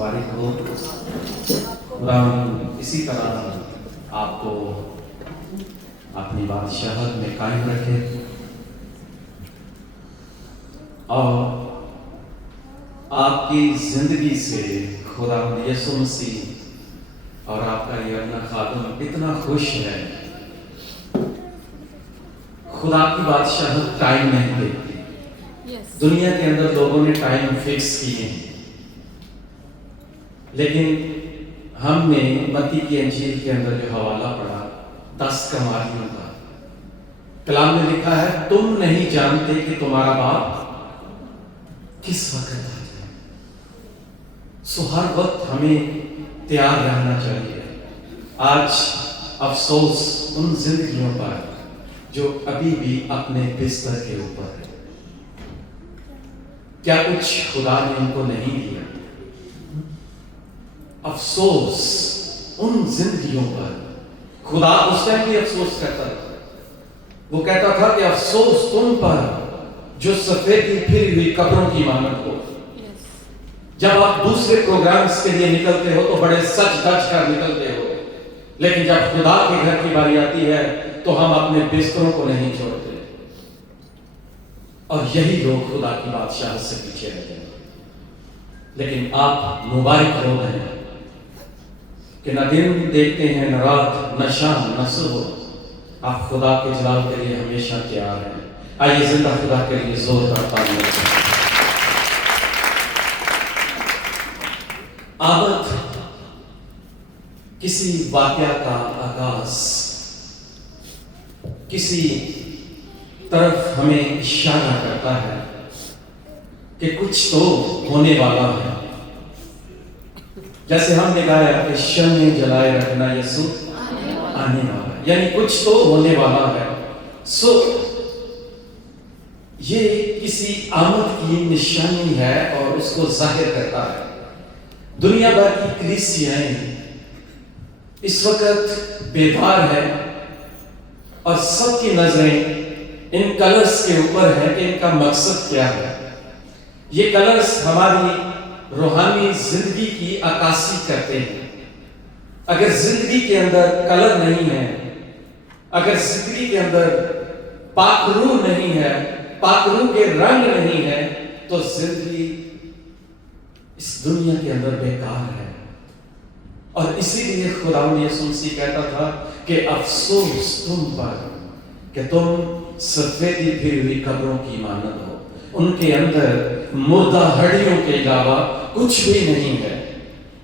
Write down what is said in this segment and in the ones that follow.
مبارک ہو. خدا اسی طرح آپ کو اپنی بادشاہت میں قائم رکھے اور آپ کی زندگی سے خدا یسوع مسیح اور آپ کا یہ اپنا خادم اتنا خوش ہے. خدا کی بادشاہت ٹائم نہیں دیتی. دنیا کے اندر لوگوں نے ٹائم فکس کیے ہیں، لیکن ہم نے متی کی انجیل کے اندر جو حوالہ پڑھا 10 کماریوں کا، کلام میں لکھا ہے تم نہیں جانتے کہ تمہارا باپ کس وقت آ جائے. سو ہر وقت ہمیں تیار رہنا چاہیے. آج افسوس ان زندگیوں پر جو ابھی بھی اپنے بستر کے اوپر ہے. کیا کچھ خدا نے ان کو نہیں دیا؟ افسوس ان زندگیوں پر. خدا اس ٹائم بھی افسوس کرتا تھا. وہ کہتا تھا کہ افسوس تم پر جو سفیدی پھری ہوئی قبروں کی مانند ہو. جب آپ دوسرے پروگرامز کے لیے نکلتے ہو تو بڑے سچ دج کر نکلتے ہو، لیکن جب خدا کے گھر کی باری آتی ہے تو ہم اپنے بستروں کو نہیں چھوڑتے. اور یہی لوگ خدا کی بادشاہت سے پیچھے رہتے ہیں. لیکن آپ مبارک لوگ ہیں کہ نہ دن دیکھتے ہیں، نہ رات، نہ شام، نہ صبح. آپ خدا کے جلال کے لیے ہمیشہ تیار ہیں. آئیے زندہ خدا کے لیے زوردار تالیاں بجائیں. آمد کسی واقعہ کا آغاز کسی طرف ہمیں اشارہ کرتا ہے کہ کچھ تو ہونے والا ہے. جیسے ہم نے کہا کہ شمع جلائے رکھنا یسوع آنے والا ہے، یعنی کچھ تو ہونے والا ہے. سو یہ کسی آمد کی نشانی ہے اور اس کو ظاہر کرتا ہے. دنیا بھر کی کلیسیاں اس وقت بیدار ہے اور سب کی نظریں ان کلرز کے اوپر ہے کہ ان کا مقصد کیا ہے. یہ کلرز ہماری روحانی زندگی کی عکاسی کرتے ہیں. اگر زندگی کے اندر کلر نہیں ہے، اگر زندگی کے اندر پاک روح نہیں ہے، پاک روح کے رنگ نہیں ہے، تو زندگی اس دنیا کے اندر بیکار ہے. اور اسی لیے خداوند یسوع مسیح کہتا تھا کہ افسوس تم پر کہ تم سفیدی پھری ہوئی قبروں کی مانند ہو. ان کے اندر مردہ ہڈیوں کے علاوہ کچھ بھی نہیں ہے.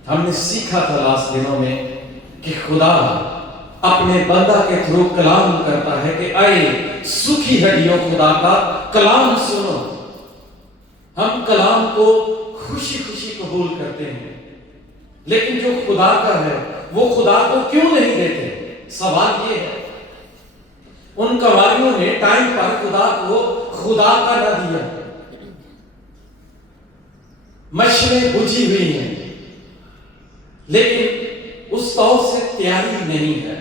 ہم نے سیکھا تھا لاسٹ دنوں میں کہ خدا اپنے بندہ کے تھرو کلام کرتا ہے کہ آئے سوکھی ہڈیوں خدا کا کلام سنو. ہم کلام کو خوشی خوشی قبول کرتے ہیں، لیکن جو خدا کا ہے وہ خدا کو کیوں نہیں دیتے؟ سوال یہ ہے. ان کواریوں نے ٹائم پر خدا کو خدا کا نہ دیا. مشنیں بجھی ہوئی ہیں لیکن اس طور سے تیاری نہیں ہے.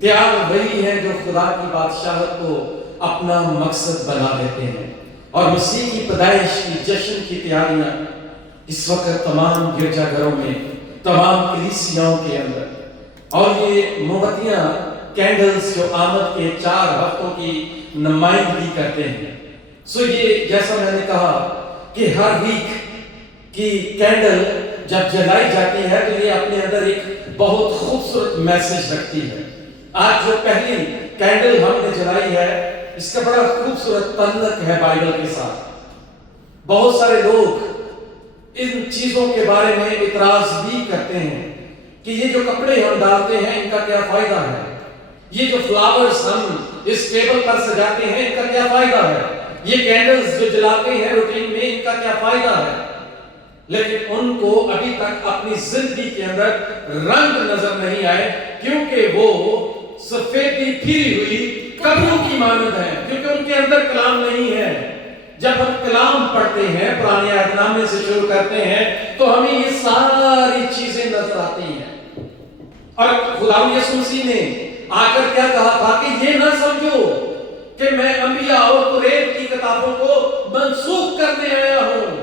تیار وہی ہے جو خدا کی بادشاہت کو اپنا مقصد بنا لیتے ہیں. اور مسیح کی پیدائش کی جشن کی تیاریاں اس وقت تمام گرجا گھروں میں، تمام کلیسیاؤں کے اندر، اور یہ مومبتیاں کینڈلز جو آمد کے 4 ہفتوں کی نمائندگی کرتے ہیں. سو یہ جیسا میں نے کہا کہ ہر ویک کی کینڈل جب جلائی جاتی ہے تو یہ اپنے اندر ایک بہت خوبصورت میسج رکھتی ہے. آج جو پہلی کینڈل ہم نے جلائی ہے اس کا بڑا خوبصورت تعلق ہے بائبل کے ساتھ. بہت سارے لوگ ان چیزوں کے بارے میں اعتراض بھی کرتے ہیں کہ یہ جو کپڑے ہم ڈالتے ہیں ان کا کیا فائدہ ہے، یہ جو فلاورز ہم اس ٹیبل پر سجاتے ہیں ان کا کیا فائدہ ہے، یہ کینڈلز جو جلاتے ہیں روٹین میں ان کا کیا فائدہ ہے. لیکن ان کو ابھی تک اپنی زندگی کے اندر رنگ نظر نہیں آئے، کیونکہ وہ سفیدی پھری ہوئی قبروں کی مانند ہے، کیونکہ ان کے اندر کلام نہیں ہے. جب ہم کلام پڑھتے ہیں، پرانے عہد نامے سے شروع کرتے ہیں، تو ہمیں یہ ساری چیزیں نظر آتی ہیں. اور خداوند یسوع مسیح نے آ کر کیا کہا تھا کہ یہ نہ سمجھو کہ میں انبیاء اور توریت کی کتابوں کو منسوخ کرنے آیا ہوں.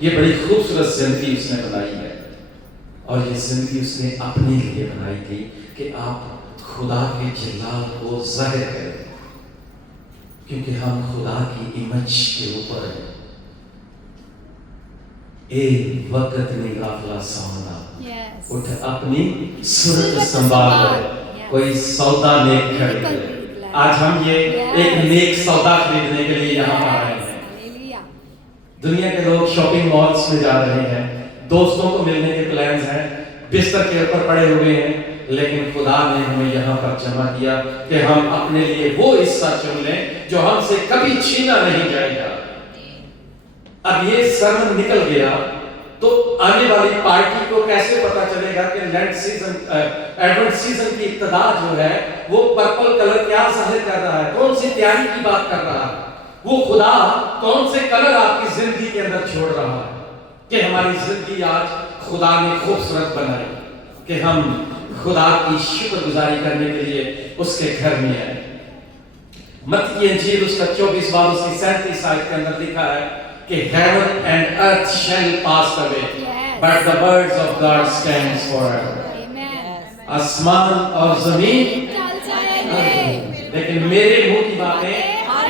یہ بڑی خوبصورت زندگی اس نے بنائی ہے، اور یہ زندگی اس نے اپنے لیے بنائی تھی کہ آپ خدا کے جلال کو ظاہر کریں، کیونکہ ہم خدا کی امیج کے اوپر ہیں۔ ایک وقت میں غافلہ سونا، اٹھ اپنی صورت سنبھال لے، کوئی سودا نیک خرید لے۔ آج ہم یہ ایک نیک سودا خریدنے کے لیے یہاں پر آئے ہیں۔ دنیا کے لوگ شاپنگ مالز میں جا رہے ہیں، دوستوں کو ملنے کے پلانز ہیں، بستر کے اوپر پڑے ہوئے ہیں، لیکن خدا نے ہمیں یہاں پر جمع کیا کہ ہم اپنے لیے وہ حصہ چن لیں جو ہم سے کبھی چھینا نہیں جائے گا۔ اب یہ سرمن نکل گیا تو آنے والی پارٹی کو کیسے پتا چلے گا کہ لینڈ سیزن ایڈونٹ سیزن کی ابتدا جو ہے وہ پرپل کلر کیا ظاہر کر رہا ہے، کون سی تیاری کی بات کر رہا ہے، وہ خدا کون سے کلر آپ کی زندگی کے اندر چھوڑ رہا ہے کہ ہماری زندگی آج خدا نے خوبصورت بنائی، کہ ہم خدا کی شکر گزاری کرنے کے لیے اس کے گھر میں آئے۔ متی کی انجیل اس کا 24 باب اس کی 37 آیت کے اندر لکھا ہے کہ heaven and earth shall pass away, but the words of God stands forever. آسمان اور زمین چل جائیں گے، لیکن میرے منہ کی باتیں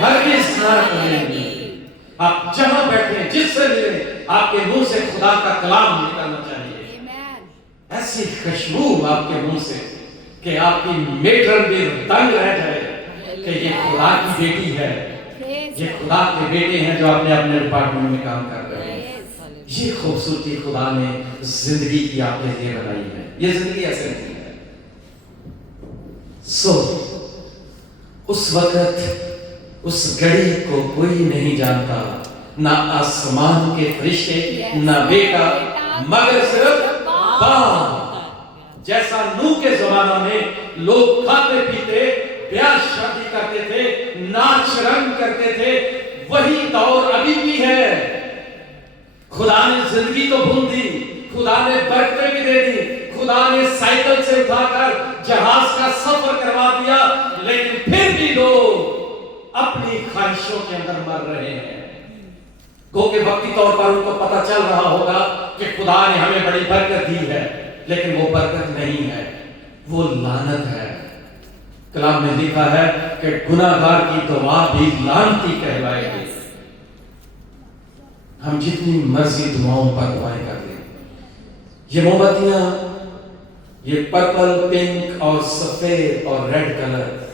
ہرگز نہ ٹلیں گی۔ آپ جہاں بیٹھیں، جس سے ملیں، آپ کے منہ سے خدا کا کلام نکلنا چاہیے، ایسی خوشبو آپ کے منہ سے کہ آپ کی میٹرن بھی دنگ رہ جائے کہ یہ خدا کی بیٹی ہے، یہ خدا کے بیٹے ہیں جو اپنے اپنے ڈپارٹمنٹ میں کام کر رہے ہیں۔ یہ خوبصورتی خدا نے زندگی کی آپ کے لیے بنائی ہے، یہ زندگی ایسے نہیں ہے۔ اس وقت اس گھڑی کو کوئی نہیں جانتا، نہ آسمان کے فرشتے نہ بیٹا، مگر صرف باپ۔ جیسا نوح کے زمانہ میں لوگ کھاتے پیتے، بیاہ شادی کرتے تھے، ناچ رنگ کرتے تھے، وہی دور ابھی بھی ہے۔ خدا نے زندگی تو بھون دی، خدا نے برکتیں بھی دے دی، خدا نے سائیکل سے اٹھا کر جہاز کا سفر کروا دیا، لیکن پھر بھی لوگ اپنی خواہشوں کے اندر مر رہے ہیں۔ گو کہ وقتی طور پر ان کو پتہ چل رہا ہوگا کہ خدا نے ہمیں بڑی برکت دی ہے، لیکن وہ برکت نہیں ہے، وہ لعنت ہے۔ کلام میں لکھا ہے کہ گناہگار کی دعا بھی لعنتی کہلائے گی۔ ہم جتنی مرضی دعاؤں پر دعائیں کرتے ہیں، یہ موم بتیاں، یہ پرپل، پنک اور سفید اور ریڈ کلر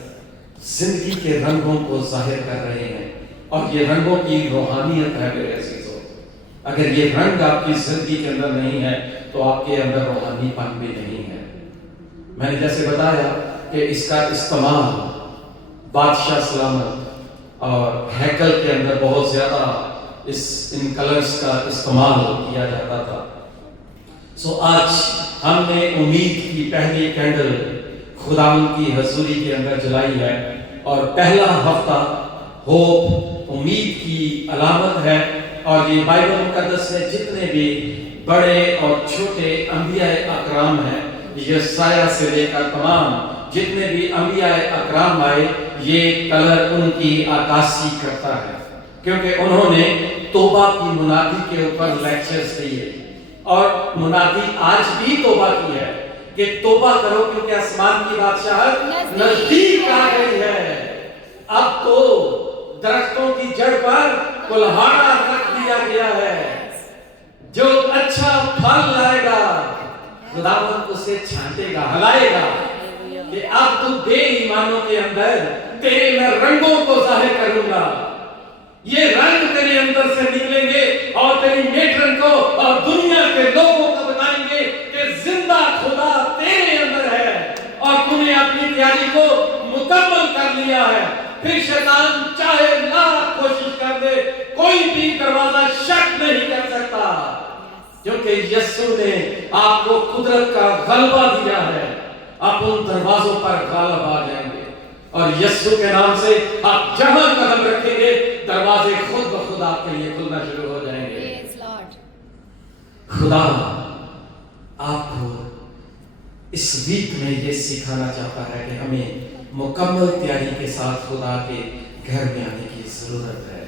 زندگی کے رنگوں کو ظاہر کر رہے ہیں، اور یہ رنگوں کی روحانیت ہے میرے عزیزو۔ اگر یہ رنگ آپ کی زندگی کے اندر نہیں ہے تو آپ کے اندر روحانی پن بھی نہیں ہے۔ میں نے جیسے بتایا کہ اس کا استعمال بادشاہ سلامت اور ہیکل کے اندر بہت زیادہ ان کلرز کا استعمال کیا جاتا تھا۔ آج ہم نے امید کی پہلی کینڈل خداوند کی حضوری کے اندر جلائی ہے، اور پہلا ہفتہ ہوپ، امید کی علامت ہے، اور یہ بائبل مقدس میں جتنے بھی بڑے اور چھوٹے انبیاء اکرام ہیں، یسایہ سے لے کر تمام جتنے بھی انبیاء اکرام آئے، یہ کلر ان کی عکاسی کرتا ہے، کیونکہ انہوں نے توبہ کی منادی کے اوپر لیکچرز دیے، اور منادی آج بھی توبہ کی ہے کہ توبہ کرو کیونکہ آسمان کی بادشاہت نزدیک آ گئی ہے۔ اب تو درختوں کی جڑ پر کلہاڑا رکھ دیا گیا ہے، جو اچھا پھل لائے گا خداوند اسے چھانٹے گا، ہلائے گا، کہ اب تو بے ایمانوں کے اندر تیرے میں رنگوں کو ظاہر کروں گا، یہ رنگ تیرے اندر سے نکلیں گے اور تیری میٹرن کو اور دنیا کے لوگوں کو بتائیں گے کہ زندہ خدا تیرے اندر ہے، اور تو نے اپنی تیاری کو مکمل کر لیا ہے۔ پھر شیطان چاہے لاکھ کوشش کر دے، کوئی بھی دروازہ شک نہیں کر سکتا، کیونکہ یسوع نے آپ کو قدرت کا غلبہ دیا ہے۔ آپ ان دروازوں پر غالب آ جائیں گے، اور یسوع کے نام سے آپ جہاں قدم رکھیں گے دروازے خود بخود آپ کے لیے کھلنا شروع ہو جائیں گے۔ خدا آپ کو اس ویک میں یہ سکھانا چاہتا ہے کہ ہمیں مکمل تیاری کے ساتھ خدا کے گھر میں آنے کی ضرورت ہے۔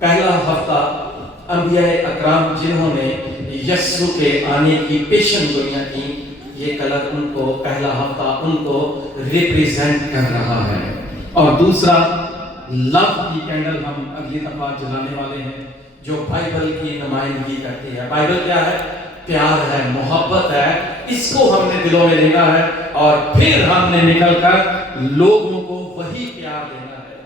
پہلا ہفتہ انبیاء اکرام جنہوں نے یسوع کے آنے کی پیشن گوئیاں کی، یہ کلر ان کو پہلا ہفتہ ان کو ریپریزنٹ کر رہا ہے۔ اور دوسرا لو کی کینڈل ہم اگلی دفعہ جلانے والے ہیں، جو بائبل کی نمائندگی کرتی ہے۔ بائبل کیا ہے؟ پیار ہے، محبت ہے، اس کو ہم نے دلوں میں لینا ہے اور پھر ہم نے نکل کر لوگوں کو وہی پیار دینا ہے۔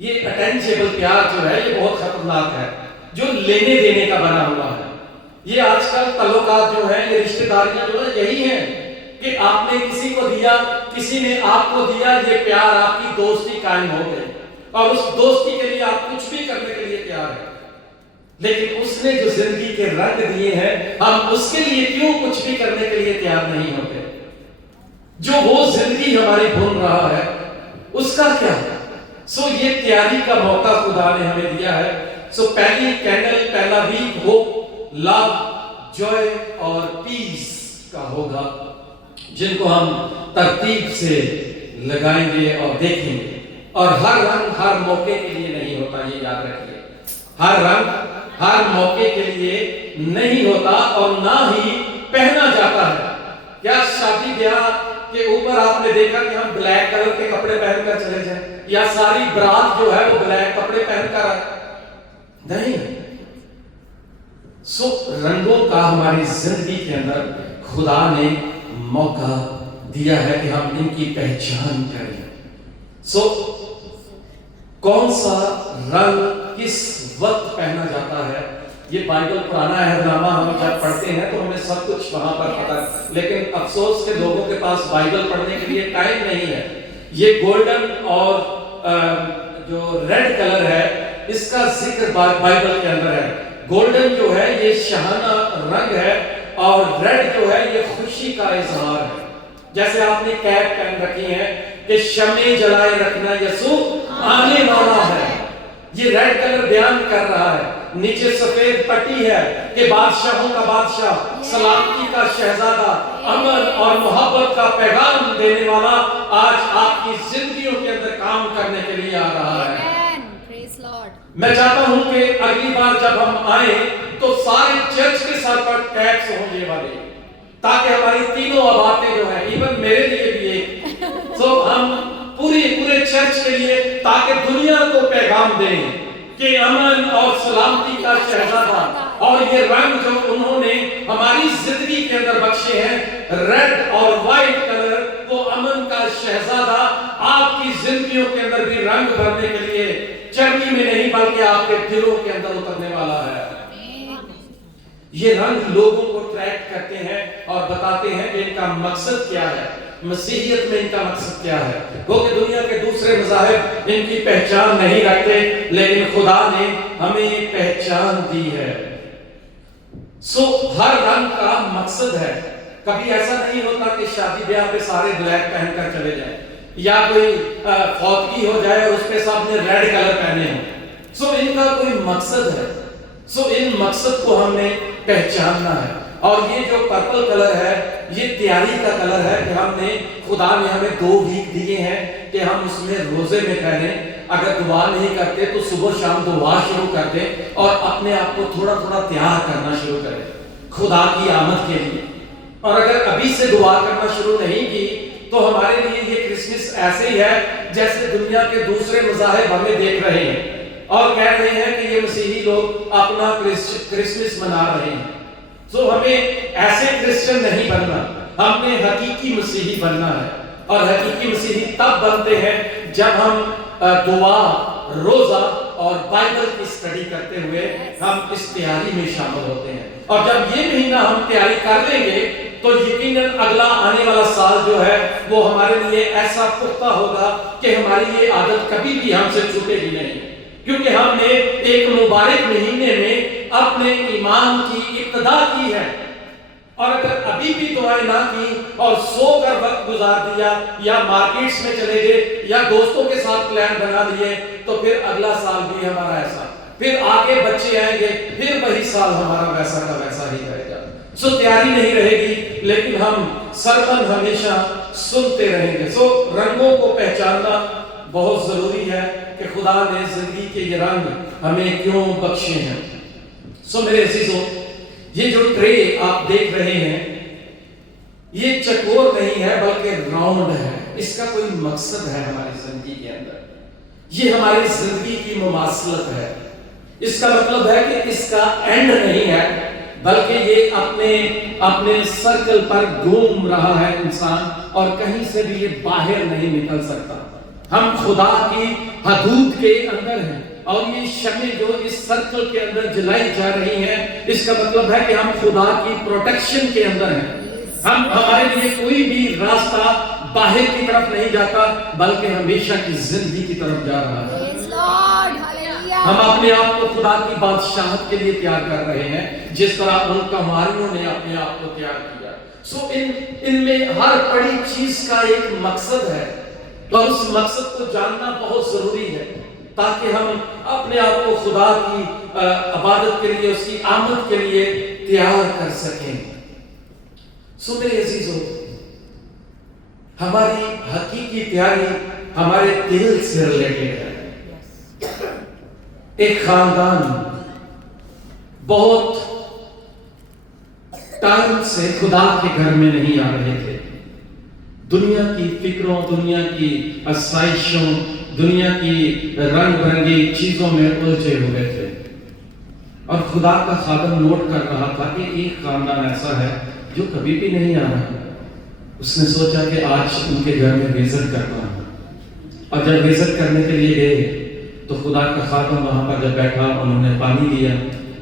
یہ اٹینجیبل پیار جو ہے یہ بہت خطرناک ہے، جو لینے دینے کا بنا ہوا ہے۔ یہ آج کل تعلقات جو ہیں، یہ رشتہ داریاں جو ہیں یہی ہیں کہ آپ نے کسی کو دیا، کسی نے آپ کو دیا، یہ پیار آپ کی دوستی قائم ہو گئی اور اس دوستی کے لیے آپ کچھ بھی کرنے کے لیے تیار ہیں۔ لیکن اس نے جو زندگی کے رنگ دیے ہیں، ہم اس کے لیے کیوں کچھ بھی کرنے کے لیے تیار نہیں ہوتے؟ جو وہ زندگی ہماری بھون رہا ہے اس کا کیا ہے؟ سو یہ تیاری کا موقع خدا نے ہمیں دیا ہے۔ سو پہلی کینڈل، پہلا ویک ہو لو، جوائے اور پیس کا ہوگا، جن کو ہم ترتیب سے لگائیں گے اور دیکھیں گے۔ اور ہر رنگ ہر موقع کے لیے نہیں ہوتا، یہ یاد رکھیے۔ ہر رنگ ہر موقع کے لیے نہیں ہوتا اور نہ ہی پہنا جاتا ہے۔ کیا شادی بیاہ کے اوپر آپ نے دیکھا کہ ہم بلیک کلر کے کپڑے پہن کر چلے جائیں، یا ساری برات جو ہے وہ بلیک کپڑے پہن کر آئے؟ نہیں۔ سو رنگوں کا ہماری زندگی کے اندر خدا نے موقع دیا ہے کہ ہم ان کی پہچان کریں۔ سو کون سا رنگ کس وقت پہنا جاتا ہے، یہ بائبل پرانا عہد نامہ ہم جب پڑھتے ہیں تو ہمیں سب کچھ وہاں پر پتا ہے، لیکن افسوس کے لوگوں کے پاس بائبل پڑھنے کے لیے ٹائم نہیں ہے۔ یہ گولڈن اور جو ریڈ کلر ہے اس کا ذکر بائبل کے اندر ہے۔ گولڈن جو ہے یہ شاہانہ رنگ ہے اور ریڈ جو ہے یہ خوشی کا اظہار ہے۔ جیسے آپ نے کیپ پہن رکھی ہے کہ شمع جلائے رکھنا یسوع آنے والا ہے، یہ ریڈ کلر بیان کر رہا ہے۔ نیچے سفید پٹی ہے کہ بادشاہوں کا بادشاہ، سلامتی کا شہزادہ، امن اور محبت کا پیغام دینے والا آج آپ کی زندگیوں کے اندر کام کرنے کے لیے آ رہا ہے۔ میں چاہتا ہوں کہ اگلی بار جب ہم آئیں تو سارے چرچ کے سر پر ٹیگز ہوں یہ والے، تاکہ ہماری تینوں باتیں جو ہیں، ایون میرے لیے بھی ایک، تو ہم پورے چرچ کے لیے، تاکہ دنیا کو پیغام دیں کہ امن اور سلامتی کا شہزادہ، اور یہ رنگ جو انہوں نے ہماری زندگی کے اندر بخشے ہیں، ریڈ اور وائٹ کلر، وہ امن کا شہزادہ آپ کی زندگیوں کے اندر بھی رنگ بھرنے کے لیے چرمی میں نہیں بلکہ آپ کے دلوں کے اندر اترنے والا ہے۔ یہ رنگ لوگوں کو ٹریک کرتے ہیں اور بتاتے ہیں کہ ان کا مقصد کیا ہے، مسیحیت میں ان کا مقصد کیا ہے۔ وہ کہ دنیا کے دوسرے مذاہب ان کی پہچان نہیں رکھتے، لیکن خدا نے ہمیں یہ پہچان دی ہے۔ سو ہر رنگ کا مقصد ہے۔ کبھی ایسا نہیں ہوتا کہ شادی بیاہ پہ سارے بلیک پہن کر چلے جائیں، یا کوئی فوتگی ہو جائے اور اس پہ سب نے ریڈ کلر پہنے ہوں۔ سو ان کا کوئی مقصد ہے، سو ان مقصد کو ہم نے پہچاننا ہے۔ اور یہ جو پرپل کلر ہے یہ تیاری کا کلر ہے کہ ہم نے، خدا نے ہمیں 2 ویک دیے ہیں کہ ہم اس میں روزے میں ٹھہریں۔ اگر دعا نہیں کرتے تو صبح شام دعا شروع کر دیں اور اپنے آپ کو تھوڑا تھوڑا تیار کرنا شروع کریں خدا کی آمد کے لیے۔ اور اگر ابھی سے دعا کرنا شروع نہیں کی تو ہمارے لیے یہ کرسمس ایسے ہی ہے جیسے دنیا کے دوسرے مذاہب ہمیں دیکھ رہے ہیں اور کہہ رہے ہیں کہ یہ مسیحی لوگ اپنا کرسمس منا رہے ہیں۔ سو ہمیں ایسے کرسچن نہیں بننا، ہم نے حقیقی مسیحی بننا ہے۔ اور حقیقی مسیحی تب بنتے ہیں جب ہم دعا، روزہ اور بائبل کی اسٹڈی کرتے ہوئے ہم اس تیاری میں شامل ہوتے ہیں۔ اور جب یہ مہینہ ہم تیاری کر لیں گے تو یقیناً اگلا آنے والا سال جو ہے وہ ہمارے لیے ایسا پختہ ہوگا کہ ہماری یہ عادت کبھی بھی ہم سے چھوٹے گی نہیں، کیونکہ ہم نے ایک مبارک مہینے میں اپنے ایمان کی ابتدا کی ہے۔ اور اگر ابھی بھی دعائیں نہ کی اور سو کر وقت گزار دیا یا مارکیٹس میں چلے گئے یا دوستوں کے ساتھ پلان بنا لیے تو پھر اگلا سال بھی ہمارا ایسا، پھر آگے بچے آئیں گے، پھر وہی سال ہمارا ویسا کا ویسا ہی رہے گا۔ سو تیاری نہیں رہے گی، لیکن ہم سرمن ہمیشہ سنتے رہیں گے۔ سو رنگوں کو پہچاننا بہت ضروری ہے۔ کہ خدا نے زندگی کے یہ رنگ ہمیں کیوں بخشے ہیں۔ سو میرے عزیزوں، یہ جو ٹرے آپ دیکھ رہے ہیں یہ چکور نہیں ہے بلکہ راؤنڈ ہے۔ اس کا کوئی مقصد ہے ہماری زندگی کے اندر، یہ ہماری زندگی کی مماثلت ہے۔ اس کا مطلب ہے کہ اس کا اینڈ نہیں ہے بلکہ یہ اپنے سرکل پر گھوم رہا ہے انسان، اور کہیں سے بھی یہ باہر نہیں نکل سکتا۔ ہم خدا کی حدود کے اندر ہیں، اور یہ شمع جو اس سرکل کے اندر جلائی جا رہی ہیں، اس کا مطلب ہے کہ ہم خدا کی پروٹیکشن کے اندر ہیں۔ ہمارے لیے کوئی بھی راستہ باہر کی طرف نہیں جاتا بلکہ ہمیشہ کی زندگی کی طرف جا رہا ہے۔ ہم اپنے آپ کو خدا کی بادشاہت کے لیے تیار کر رہے ہیں، جس طرح ان کماریوں نے اپنے آپ کو تیار کیا۔ سو ان میں ہر بڑی چیز کا ایک مقصد ہے، اور اس مقصد کو جاننا بہت ضروری ہے تاکہ ہم اپنے آپ کو خدا کی عبادت کے لیے، اس کی آمد کے لیے تیار کر سکیں۔ سو میرے عزیزوں، ہماری حقیقی تیاری ہمارے دل سے ریلیٹڈ ہے۔ ایک خاندان بہت ٹائم سے خدا کے گھر میں نہیں آ رہے تھے، دنیا کی فکروں، دنیا کی آسائشوں، دنیا کی رنگ برنگی چیزوں میں الجھے ہوئے تھے، اور خدا کا خادم نوٹ کر رہا تھا کہ ایک خاندان ایسا ہے جو کبھی بھی نہیں آ رہا۔ اس نے سوچا کہ آج ان کے گھر میں وزٹ کرتا ہوں، اور جب وزٹ کرنے کے لیے گئے تو خدا کا خادم وہاں پر جب بیٹھا، انہوں نے پانی دیا،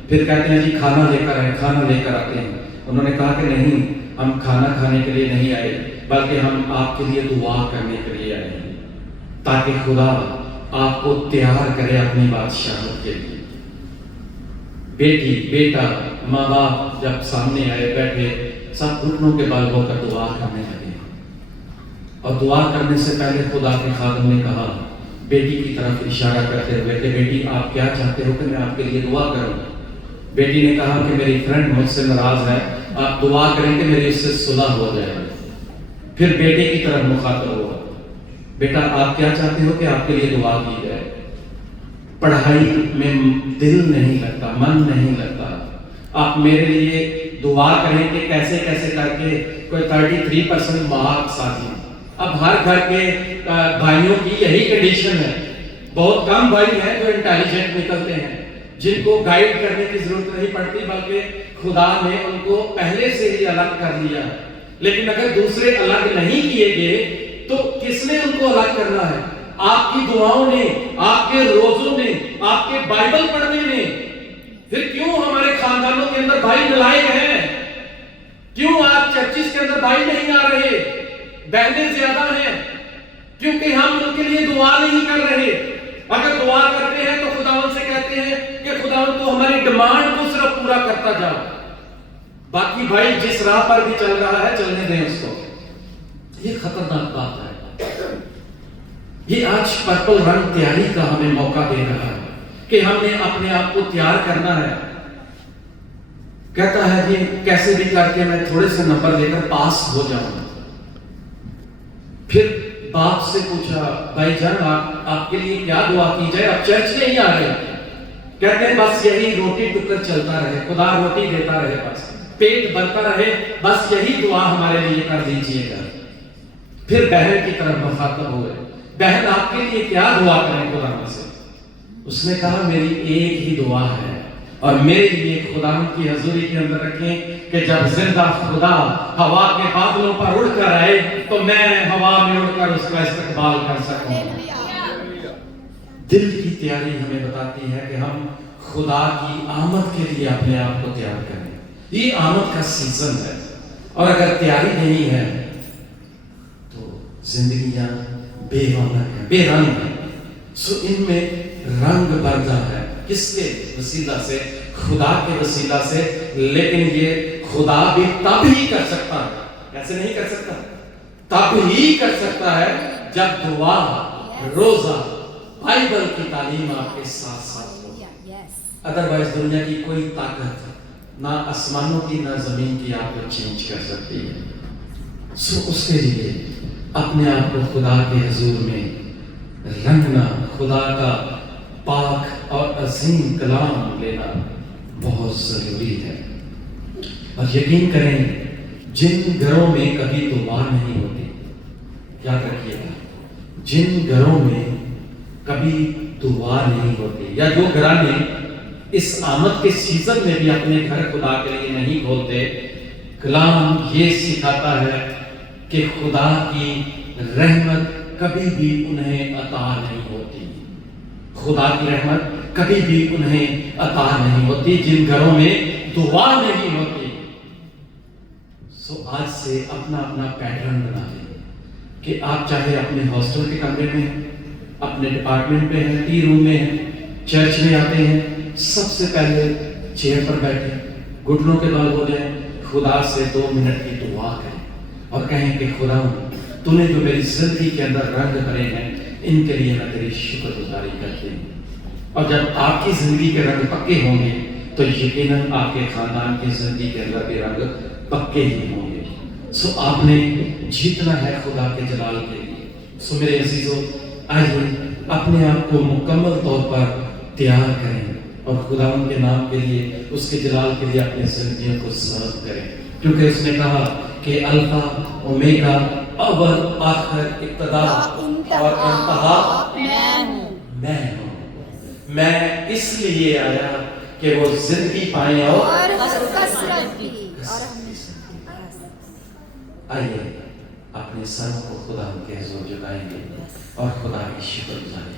پھر کہتے ہیں جی کھانا لے کر آئے، کھانا لے کر آتے ہیں۔ انہوں نے کہا کہ نہیں، ہم کھانا کھانے کے لیے نہیں آئے بلکہ ہم آپ کے لیے دعا کرنے کے لیے آئے ہیں، تاکہ خدا آپ کو تیار کرے اپنی بادشاہت کے لیے۔ بیٹی، بیٹا، ماں باپ جب سامنے آئے، بیٹھے، سب گھٹنوں کے بل ہو کر دعا کرنے لگے، اور دعا کرنے سے پہلے خدا کے خادم نے کہا بیٹی کی طرف اشارہ کرتے ہوئے کہ بیٹی آپ کیا چاہتے ہو کہ میں آپ کے لیے دعا کروں؟ بیٹی نے کہا کہ میری فرینڈ مجھ سے ناراض ہے، آپ دعا کریں کہ میری اس سے صلح ہو جائے۔ پھر بیٹے کی طرف مخاطب ہوا، بیٹا آپ کیا چاہتے ہو کہ آپ کے لیے دعا کی جائے؟ پڑھائی میں دل نہیں لگتا، من نہیں لگتا، آپ میرے لیے دعا کریں کہ کیسے کیسے کر کے کوئی 33% مارکس آ جائیں۔ اب ہر گھر کے بھائیوں کی یہی کنڈیشن ہے، بہت کم بھائی ہیں جو انٹیلیجنٹ نکلتے ہیں، جن کو گائیڈ کرنے کی ضرورت نہیں پڑتی بلکہ خدا نے ان کو پہلے سے ہی الگ کر لیا ہے۔ لیکن اگر دوسرے الگ نہیں کیے گئے تو کس نے ان کو الگ کرنا ہے؟ آپ کی دعاؤں نے، آپ کے روزوں نے، آپ کے بائبل پڑھنے نے۔ پھر کیوں ہمارے خاندانوں کے اندر بھائی نالائق ہیں؟ کیوں آپ چرچز کے اندر بھائی نہیں آ رہے؟ بہنیں زیادہ ہیں کیونکہ ہم ان کے لیے دعا نہیں کر رہے۔ اگر دعا کرتے ہیں تو خداوند سے کہتے ہیں کہ خداوند تو ہماری ڈیمانڈ کو صرف پورا کرتا جا، باقی بھائی جس راہ پر بھی چل رہا ہے چلنے دیں اس کو۔ یہ خطرناک بات ہے۔ یہ آج پرپل رنگ تیاری کا ہمیں موقع دے رہا ہے کہ ہم نے اپنے آپ کو تیار کرنا ہے۔ کہتا ہے کہ کیسے بھی کر کے میں تھوڑے سے نمبر لے کر پاس ہو جاؤں۔ پھر باپ سے پوچھا بھائی جان آپ کے لیے کیا دعا کی جائے؟ آپ چرچ نہیں آ رہے۔ کہتے ہیں بس یہی روٹی ٹکر چلتا رہے، خدا روٹی دیتا رہے، بس پیٹ بھرتا رہے، بس یہی دعا ہمارے لیے کر دیجئے گا۔ پھر بہن کی طرف مخاطب ہوئے، بہن آپ کے لیے کیا دعا کریں خدا سے؟ اس نے کہا میری ایک ہی دعا ہے، اور میرے لیے خدا کی حضوری کے اندر رکھیں کہ جب زندہ خدا ہوا کے بادلوں پر اڑ کر آئے تو میں ہوا میں اڑ کر اس کا استقبال کر سکوں۔ دل کی تیاری ہمیں بتاتی ہے کہ ہم خدا کی آمد کے لیے اپنے آپ کو تیار کریں۔ یہ آمد کا سیزن ہے، اور اگر تیاری نہیں ہے تو زندگیاں بے رونق ہیں، بے رنگ ہیں۔ سو ان میں رنگ بردہ ہے، کس کے وسیلہ سے؟ خدا کے وسیلہ سے۔ لیکن یہ خدا بھی تب ہی کر سکتا ہے، کیسے نہیں کر سکتا؟ تب ہی کر سکتا ہے جب دعا، روزہ، بائبل کی تعلیم آپ کے ساتھ ساتھ ہو۔ ادروائز دنیا کی کوئی طاقت نہ آسمانوں کی نہ زمین کی آپ کو چینج کر سکتی ہے۔ سو اس کے لیے اپنے آپ کو خدا کے حضور میں رنگنا، خدا کا پاک اور عظیم کلام لینا بہت ضروری ہے۔ اور یقین کریں جن گھروں میں کبھی دعا نہیں ہوتی، یاد رکھیے گا، جن گھروں میں کبھی دعا نہیں ہوتی، یا جو گھرانے اس آمد کے سیزن میں بھی اپنے گھر خدا کے لیے نہیں کھولتے، کلام یہ سکھاتا ہے کہ خدا کی رحمت کبھی بھی انہیں عطا نہیں ہوتی۔ خدا کی رحمت کبھی بھی انہیں عطا نہیں ہوتی جن گھروں میں دعا نہیں ہوتی۔ سو آج سے اپنا اپنا پیٹرن بنا لیں کہ آپ چاہے اپنے ہاسٹل کے کمرے میں ہیں، اپنے ڈپارٹمنٹ میں ہیں، ٹی روم میں ہیں، چرچ میں آتے ہیں، سب سے پہلے چیئر پر بیٹھیں، گھٹنوں کے بل بولیں، خدا سے 2 منٹ کی دعا کریں اور کہیں کہ خدا تو نے جو میری زندگی کے اندر رنگ بھرے ہیں، ان کے لیے میں تیری شکر گزاری کرتی ہوں۔ اور جب آپ کی زندگی کے رنگ پکے ہوں گے تو یقیناً آپ کے خاندان کی زندگی کے اندر بھی رنگ پکے ہی ہوں گے۔ سو آپ نے جیتنا ہے خدا کے جلال کے لیے۔ سو میرے عزیزو، آئیے اپنے آپ کو مکمل طور پر تیار کریں اور خدا ان کے نام کے لیے، اس کے جلال کے لیے اپنی زندگیوں کو سرو کریں، کیونکہ اس نے کہا کہ الفا اومیگا، اول آخر، ابتدا اور انتہا میں ہوں۔ میں اس لیے آیا کہ وہ زندگی پائیں اور کثرت کی۔ آئیے اپنے سروں کو خدا کے حضور جھکائیں گے اور خدا کی شکر گزاری